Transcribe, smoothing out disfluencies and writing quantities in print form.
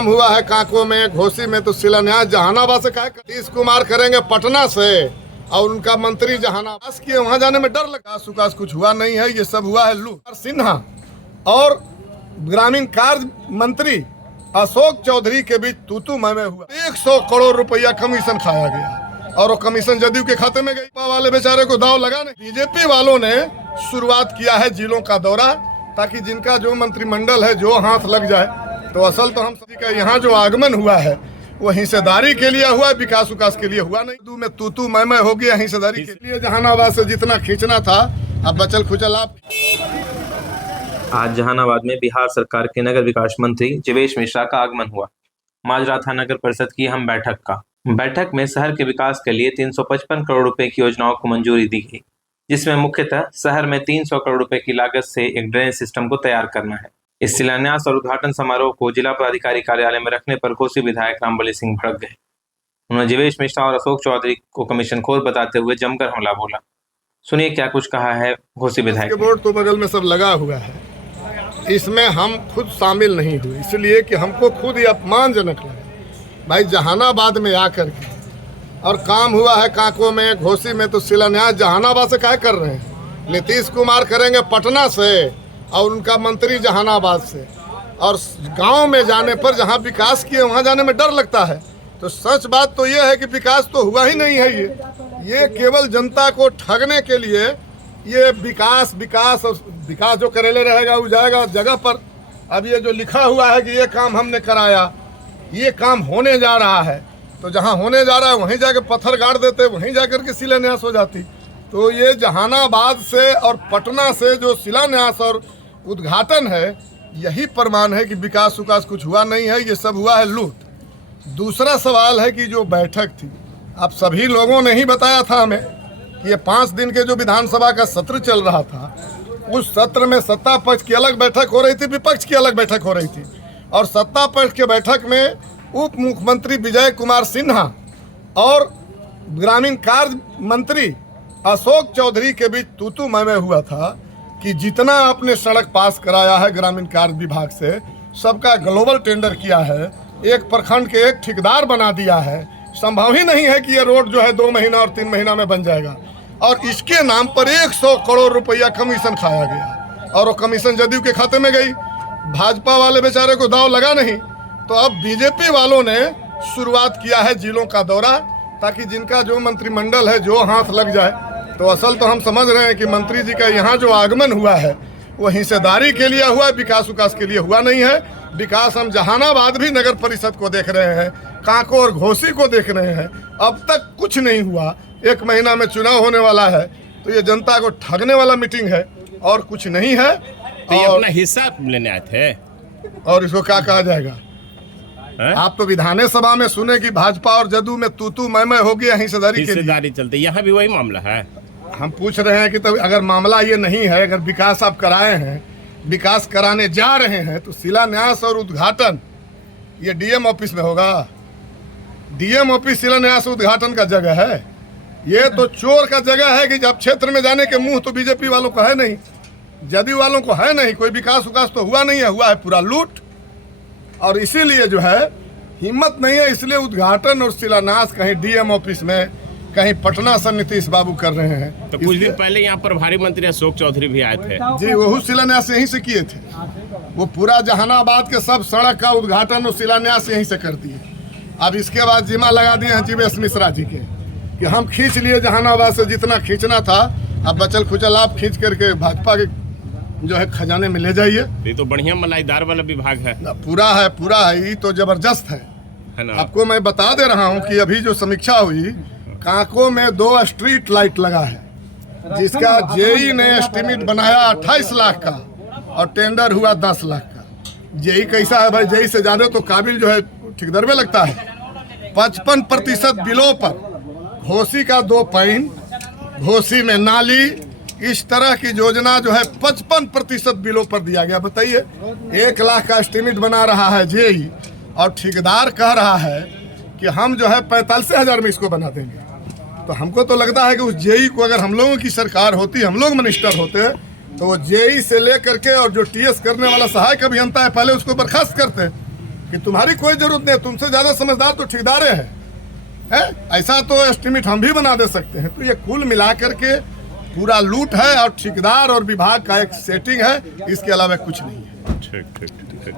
काम हुआ है कांको में, घोसी में, तो शिलान्यास जहानाबाद से नीतीश कुमार करेंगे पटना से, और उनका मंत्री जहानाबाद किए, वहां जाने में डर लगा। सुकास कुछ हुआ नहीं है, ये सब हुआ है लूट। सिन्हा और ग्रामीण कार्य मंत्री अशोक चौधरी के बीच तूतू मैं हुआ। 100 करोड़ रुपया कमीशन खाया गया, और वो कमीशन जदयू के खाते में गई। वाले बेचारे को दाव लगा नहीं। बीजेपी वालों ने शुरुआत किया है जिलों का दौरा, ताकि जिनका जो मंत्रिमंडल है जो हाथ लग जाए। तो असल तो हम सभी का यहाँ जो आगमन हुआ है वो हिस्सेदारी के लिए हुआ, विकास विकास के लिए हुआ नहीं। में तूतू मैं हो गया हिस्सेदारी के लिए। जहानाबाद से जितना खींचना था अब बचल खुचल आप। आज जहानाबाद में बिहार सरकार के नगर विकास मंत्री जीवेश मिश्रा का आगमन हुआ। माजरा था नगर परिषद की अहम बैठक में शहर के विकास के लिए 355 करोड़ रुपए की योजनाओं को मंजूरी दी गई, जिसमें मुख्यतः शहर में 300 करोड़ रुपए की लागत से एक ड्रेनेज सिस्टम को तैयार करना है। इस शिलान्यास और उद्घाटन समारोह को जिला पदाधिकारी कार्यालय में रखने पर घोसी विधायक रामबली सिंह भड़क गए। उन्होंने जीवेश मिश्रा और अशोक चौधरी को कमीशन खोर बताते हुए जमकर हमला बोला। सुनिए क्या कुछ कहा है घोसी विधायक। बोर्ड तो बगल में सब लगा हुआ है, इसमें हम खुद शामिल नहीं हुए, इसलिए कि हमको खुद ही अपमानजनक लगा। भाई जहानाबाद में आकर के और काम हुआ है कांको में, घोसी में, तो शिलान्यास जहानाबाद से क्या कर रहे हैं। नीतीश कुमार करेंगे पटना से, और उनका मंत्री जहानाबाद से, और गांव में जाने पर जहां विकास किए वहां जाने में डर लगता है। तो सच बात तो ये है कि विकास तो हुआ ही नहीं है। ये केवल जनता को ठगने के लिए ये विकास जो करेले रहेगा वो जाएगा जगह पर। अब ये जो लिखा हुआ है कि ये काम हमने कराया, ये काम होने जा रहा है, तो जहाँ होने जा रहा है वहीं जाकर पत्थर गाड़ देते, वहीं जाकर के शिलान्यास हो जाती। तो ये जहानाबाद से और पटना से जो शिलान्यास और उद्घाटन है, यही प्रमाण है कि विकास विकास कुछ हुआ नहीं है, ये सब हुआ है लूट। दूसरा सवाल है कि जो बैठक थी, आप सभी लोगों ने ही बताया था हमें कि ये 5 दिन के जो विधानसभा का सत्र चल रहा था, उस सत्र में सत्ता पक्ष की अलग बैठक हो रही थी, विपक्ष की अलग बैठक हो रही थी। और सत्ता पक्ष के बैठक में उप मुख्यमंत्री विजय कुमार सिन्हा और ग्रामीण कार्य मंत्री अशोक चौधरी के बीच तूतू मैं हुआ था कि जितना आपने सड़क पास कराया है ग्रामीण कार्य विभाग से, सबका ग्लोबल टेंडर किया है, एक प्रखंड के एक ठेकेदार बना दिया है। संभव ही नहीं है कि ये रोड जो है 2 महीना और 3 महीना में बन जाएगा। और इसके नाम पर 100 करोड़ रुपया कमीशन खाया गया, और वो कमीशन जदयू के खाते में गई। भाजपा वाले बेचारे को दाव लगा नहीं। तो अब बीजेपी वालों ने शुरुआत किया है जिलों का दौरा, ताकि जिनका जो मंत्रिमंडल है जो हाथ लग जाए। तो असल तो हम समझ रहे हैं कि मंत्री जी का यहाँ जो आगमन हुआ है वो हिस्सेदारी के लिए हुआ, विकास विकास के लिए हुआ नहीं है। विकास हम जहानाबाद भी नगर परिषद को देख रहे हैं, कांको और घोसी को देख रहे हैं, अब तक कुछ नहीं हुआ। 1 महीना में चुनाव होने वाला है, तो ये जनता को ठगने वाला मीटिंग है और कुछ नहीं है। तो ये अपना हिस्सा लेने आए थे, और इसको क्या कहा जाएगा। आप तो विधानसभा में सुने कि भाजपा और जदयू में तूतू मैं हो गया हिस्सेदारी चलते, यहाँ भी वही मामला है। हम पूछ रहे हैं कि तो अगर मामला ये नहीं है, अगर विकास आप कराए हैं, विकास कराने जा रहे हैं, तो शिलान्यास और उद्घाटन ये डीएम ऑफिस में होगा। डीएम ऑफिस शिलान्यास उद्घाटन का जगह है। ये तो चोर का जगह है कि जब क्षेत्र में जाने के मुंह तो बीजेपी वालों को है नहीं, जदयू वालों को है नहीं। कोई विकास विकास तो हुआ नहीं है, हुआ है पूरा लूट। और इसीलिए जो है हिम्मत नहीं है, इसलिए उद्घाटन और शिलान्यास कहीं डीएम ऑफिस में, कहीं पटना से नीतीश बाबू कर रहे हैं। तो कुछ दिन पहले यहाँ पर भारी मंत्री अशोक चौधरी भी आए थे जी, वो शिलान्यास यहीं से किए थे। वो पूरा जहानाबाद के सब सड़क का उद्घाटन और शिलान्यास यहीं से कर दिए। अब इसके बाद जिम्मा लगा दिए हैं जीवेश मिश्रा जी के कि हम खींच लिए जहानाबाद से जितना खींचना था, अब बचल खुचल आप खींच करके भाजपा के जो है खजाने में ले जाइए। ये तो बढ़िया मलाईदार वाला विभाग है। पूरा है, ये तो जबरदस्त है ना। आपको मैं बता दे रहा हूँ कि अभी जो समीक्षा हुई, कांको में 2 स्ट्रीट लाइट लगा है, जिसका जेई ने एस्टिमेट बनाया 28 लाख का और टेंडर हुआ 10 लाख का। जेई कैसा है भाई, जेई से ज्यादा तो काबिल जो है ठेकेदार में लगता है। 55% बिलों पर घोसी का 2 पैन, घोसी में नाली, इस तरह की योजना जो है 55% बिलों पर दिया गया। बताइए, 1 लाख का एस्टिमेट बना रहा है जेई, और ठेकेदार कह रहा है कि हम जो है 45,000 में इसको बना देंगे। तो हमको तो लगता है कि उस जेई को अगर हम लोगों की सरकार होती, हम लोग मिनिस्टर होते, तो वो जेई से लेकर के और जो टीएस करने वाला सहायक अभियंता है पहले उसको बर्खास्त करते। कि तुम्हारी कोई जरूरत नहीं, तुमसे ज्यादा समझदार तो ठेकेदारे हैं। ऐसा तो एस्टिमेट हम भी बना दे सकते हैं। तो ये कुल मिला करके पूरा लूट है और ठेकेदार और विभाग का एक सेटिंग है, इसके अलावा कुछ नहीं है। ठीक ठीक ठीक।